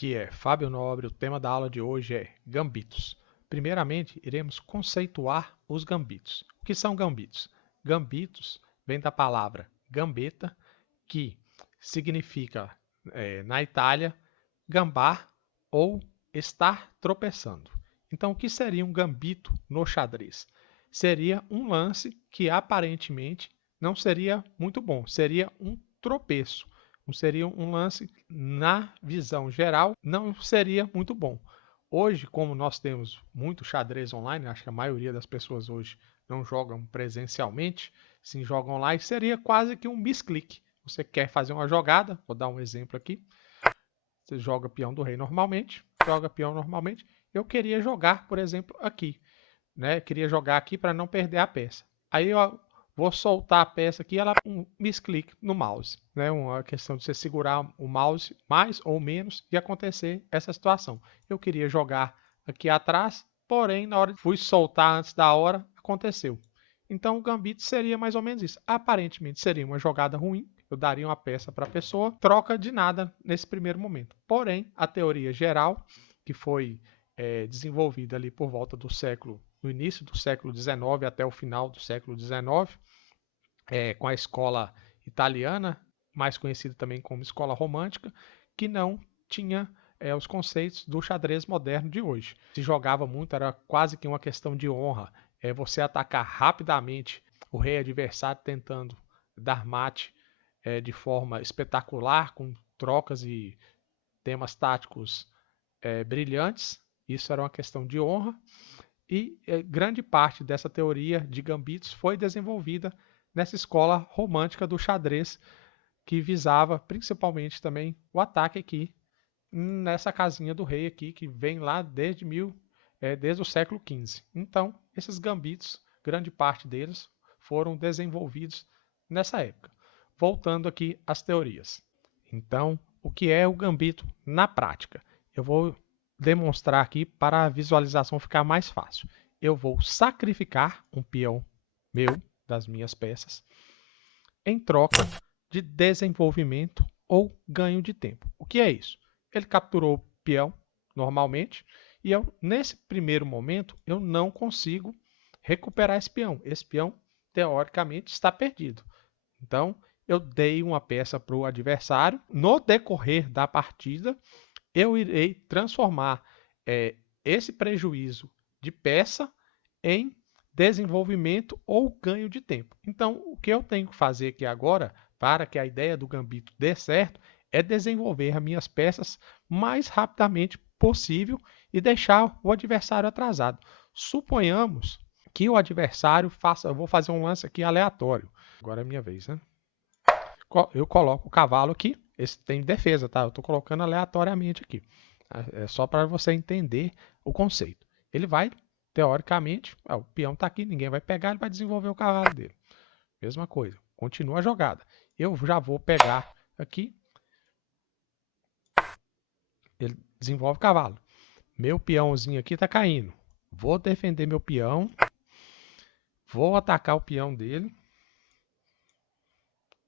Aqui é Fábio Nobre, o tema da aula de hoje é gambitos. Primeiramente, iremos conceituar os gambitos. O que são gambitos? Gambitos vem da palavra gambetta, que significa, na Itália, gambar ou estar tropeçando. Então, o que seria um gambito no xadrez? Seria um lance que aparentemente não seria muito bom, seria um tropeço. Seria um lance, na visão geral, não seria muito bom. Hoje, como nós temos muito xadrez online, acho que a maioria das pessoas hoje não jogam presencialmente, sim jogam online, seria quase que um misclick. Você quer fazer uma jogada, vou dar um exemplo aqui. Você joga peão do rei normalmente, joga peão normalmente. Eu queria jogar, por exemplo, aqui, né? Queria jogar aqui para não perder a peça. Aí eu vou soltar a peça aqui, ela um misclick no mouse, né? Uma questão de você segurar o mouse mais ou menos e acontecer essa situação. Eu queria jogar aqui atrás, porém na hora que fui soltar antes da hora, aconteceu. Então o gambito seria mais ou menos isso. Aparentemente seria uma jogada ruim, eu daria uma peça para a pessoa, troca de nada nesse primeiro momento. Porém, a teoria geral, que foi desenvolvida ali por volta do século, no início do século XIX até o final do século XIX, com a escola italiana, mais conhecida também como escola romântica, que não tinha os conceitos do xadrez moderno de hoje. Se jogava muito, era quase que uma questão de honra. Você atacar rapidamente o rei adversário tentando dar mate de forma espetacular, com trocas e temas táticos brilhantes. Isso era uma questão de honra. E grande parte dessa teoria de gambitos foi desenvolvida nessa escola romântica do xadrez, que visava principalmente também o ataque aqui nessa casinha do rei aqui, que vem lá desde o século XV. Então, esses gambitos, grande parte deles, foram desenvolvidos nessa época. Voltando aqui às teorias. Então, o que é o gambito na prática? Eu vou demonstrar aqui para a visualização ficar mais fácil. Eu vou sacrificar um peão meu, das minhas peças, em troca de desenvolvimento ou ganho de tempo. O que é isso? Ele capturou o peão normalmente e nesse primeiro momento eu não consigo recuperar esse peão. Esse peão, teoricamente, está perdido. Então, eu dei uma peça para o adversário. No decorrer da partida, eu irei transformar esse prejuízo de peça em desenvolvimento ou ganho de tempo. Então, o que eu tenho que fazer aqui agora, para que a ideia do gambito dê certo, é desenvolver as minhas peças mais rapidamente possível e deixar o adversário atrasado. Suponhamos que o adversário faça, eu vou fazer um lance aqui aleatório. Agora é minha vez, né? Eu coloco o cavalo aqui, esse tem defesa, tá? Eu estou colocando aleatoriamente aqui. É só para você entender o conceito. Ele vai, teoricamente, o peão está aqui, ninguém vai pegar, ele vai desenvolver o cavalo dele. Mesma coisa, continua a jogada. Eu já vou pegar aqui, ele desenvolve o cavalo. Meu peãozinho aqui está caindo. Vou defender meu peão, vou atacar o peão dele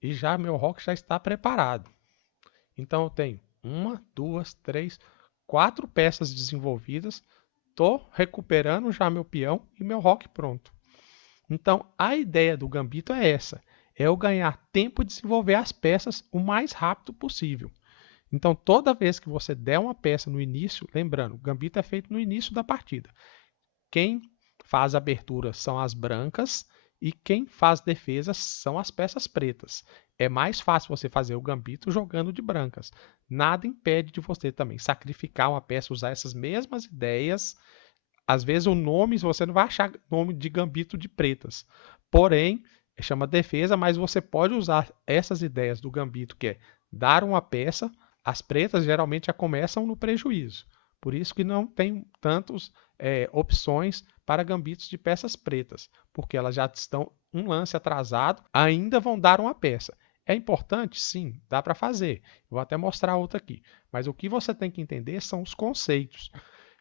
e já meu roque já está preparado. Então eu tenho uma, duas, três, quatro peças desenvolvidas. Estou recuperando já meu peão e meu roque pronto. Então a ideia do gambito é essa: é eu ganhar tempo e desenvolver as peças o mais rápido possível. Então toda vez que você der uma peça no início, lembrando, o gambito é feito no início da partida. Quem faz a abertura são as brancas e quem faz defesa são as peças pretas. É mais fácil você fazer o gambito jogando de brancas. Nada impede de você também sacrificar uma peça, usar essas mesmas ideias. Às vezes o nome, você não vai achar nome de gambito de pretas. Porém, chama defesa, mas você pode usar essas ideias do gambito, que é dar uma peça. As pretas geralmente já começam no prejuízo. Por isso que não tem tantas opções para gambitos de peças pretas, porque elas já estão um lance atrasado, ainda vão dar uma peça. É importante? Sim, dá para fazer. Vou até mostrar outra aqui. Mas o que você tem que entender são os conceitos.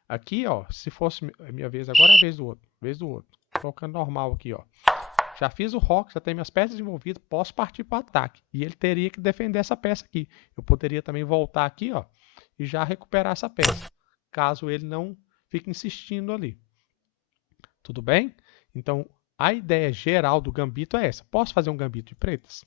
Aqui, ó, se fosse minha vez agora, é a vez do outro. Vez do outro. Colocando normal aqui, ó. Já fiz o rock, já tenho minhas peças desenvolvidas, posso partir para o ataque. E ele teria que defender essa peça aqui. Eu poderia também voltar aqui, ó, e já recuperar essa peça, caso ele não fique insistindo ali. Tudo bem? Então, a ideia geral do gambito é essa. Posso fazer um gambito de pretas?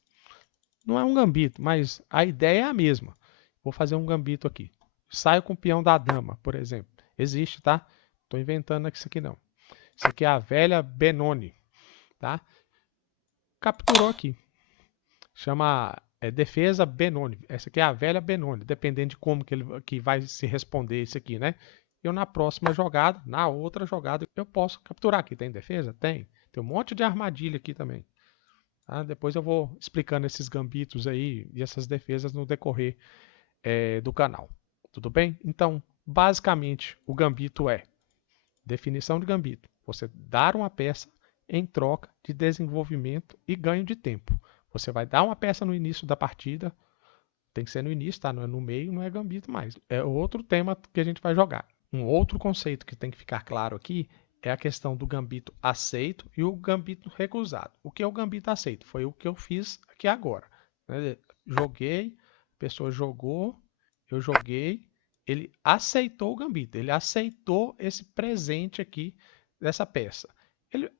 Não é um gambito, mas a ideia é a mesma. Vou fazer um gambito aqui. Saio com o peão da dama, por exemplo. Existe, tá? Estou inventando isso aqui não. Isso aqui é a velha Benoni, tá? Capturou aqui. Chama defesa Benoni. Essa aqui é a velha Benoni, dependendo de como que vai se responder isso aqui, né? Eu na próxima jogada, na outra jogada, eu posso capturar aqui. Tem defesa? Tem. Tem um monte de armadilha aqui também. Tá? Depois eu vou explicando esses gambitos aí e essas defesas no decorrer do canal. Tudo bem? Então, basicamente, o gambito é definição de gambito. Você dar uma peça em troca de desenvolvimento e ganho de tempo. Você vai dar uma peça no início da partida, tem que ser no início, tá? Não é no meio, não é gambito mais. É outro tema que a gente vai jogar. Um outro conceito que tem que ficar claro aqui é a questão do gambito aceito e o gambito recusado. O que é o gambito aceito? Foi o que eu fiz aqui agora. Né? Joguei, a pessoa jogou, eu joguei, ele aceitou o gambito, ele aceitou esse presente aqui dessa peça.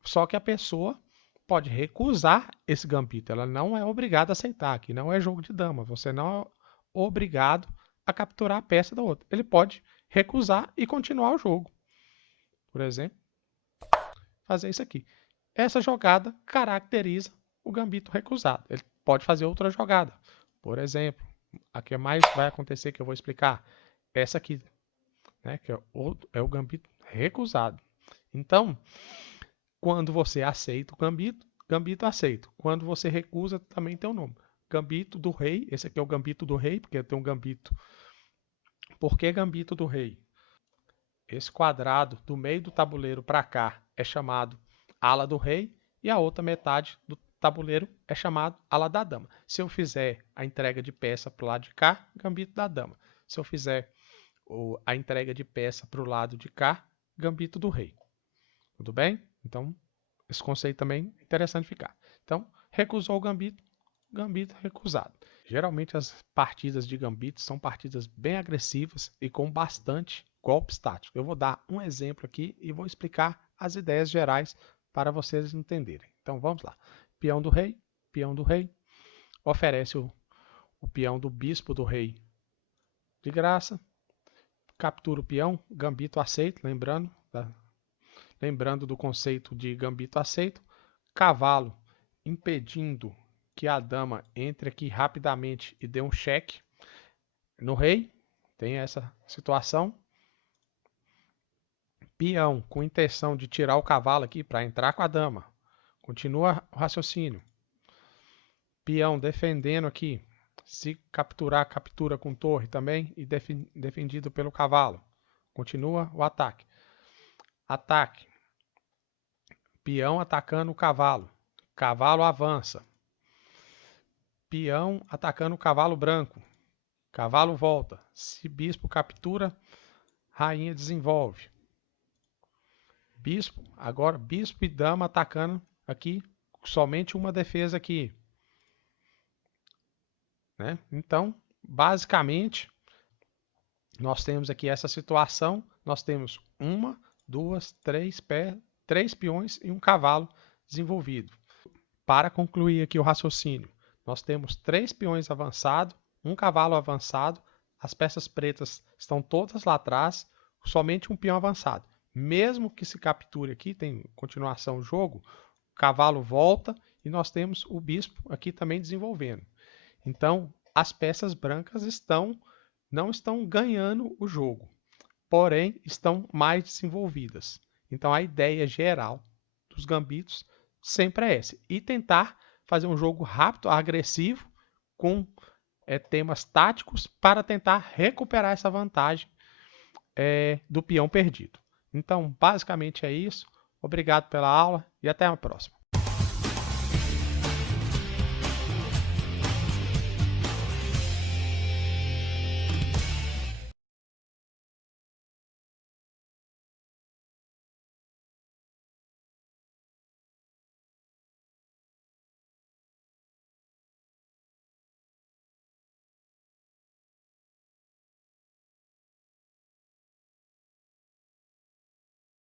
Só que a pessoa pode recusar esse gambito, ela não é obrigada a aceitar, aqui não é jogo de dama, você não é obrigado a capturar a peça da outra. Ele pode recusar e continuar o jogo. Por exemplo, fazer isso aqui. Essa jogada caracteriza o gambito recusado. Ele pode fazer outra jogada. Por exemplo, a que mais vai acontecer que eu vou explicar, essa aqui, né, que é o gambito recusado. Então, quando você aceita o gambito, gambito aceito. Quando você recusa, também tem um nome. Gambito do rei, esse aqui é o gambito do rei, porque tem um gambito. Por que gambito do rei? Esse quadrado do meio do tabuleiro para cá é chamado ala do rei e a outra metade do tabuleiro é chamado ala da dama. Se eu fizer a entrega de peça para o lado de cá, gambito da dama. Se eu fizer a entrega de peça para o lado de cá, gambito do rei. Tudo bem? Então, esse conceito também é interessante ficar. Então, recusou o gambito, gambito recusado. Geralmente as partidas de gambito são partidas bem agressivas e com bastante golpes táticos. Eu vou dar um exemplo aqui e vou explicar as ideias gerais para vocês entenderem. Então vamos lá. Peão do rei, oferece o peão do bispo do rei de graça, captura o peão, gambito aceito, lembrando do conceito de gambito aceito, cavalo impedindo que a dama entre aqui rapidamente e dê um cheque no rei, tem essa situação. Peão com intenção de tirar o cavalo aqui para entrar com a dama. Continua o raciocínio. Peão defendendo aqui. Se capturar, captura com torre também e defendido pelo cavalo. Continua o ataque. Ataque. Peão atacando o cavalo. Cavalo avança. Peão atacando o cavalo branco. Cavalo volta. Se bispo captura, rainha desenvolve. Bispo, agora bispo e dama atacando aqui, somente uma defesa aqui. Né? Então, basicamente, nós temos aqui essa situação, nós temos uma, duas, três peões e um cavalo desenvolvido. Para concluir aqui o raciocínio, nós temos 3 peões avançados, um cavalo avançado, as peças pretas estão todas lá atrás, somente um peão avançado. Mesmo que se capture aqui, tem continuação do jogo, o cavalo volta e nós temos o bispo aqui também desenvolvendo. Então, as peças brancas não estão ganhando o jogo, porém estão mais desenvolvidas. Então, a ideia geral dos gambitos sempre é essa. E tentar fazer um jogo rápido, agressivo, com temas táticos para tentar recuperar essa vantagem do peão perdido. Então, basicamente é isso. Obrigado pela aula e até a próxima.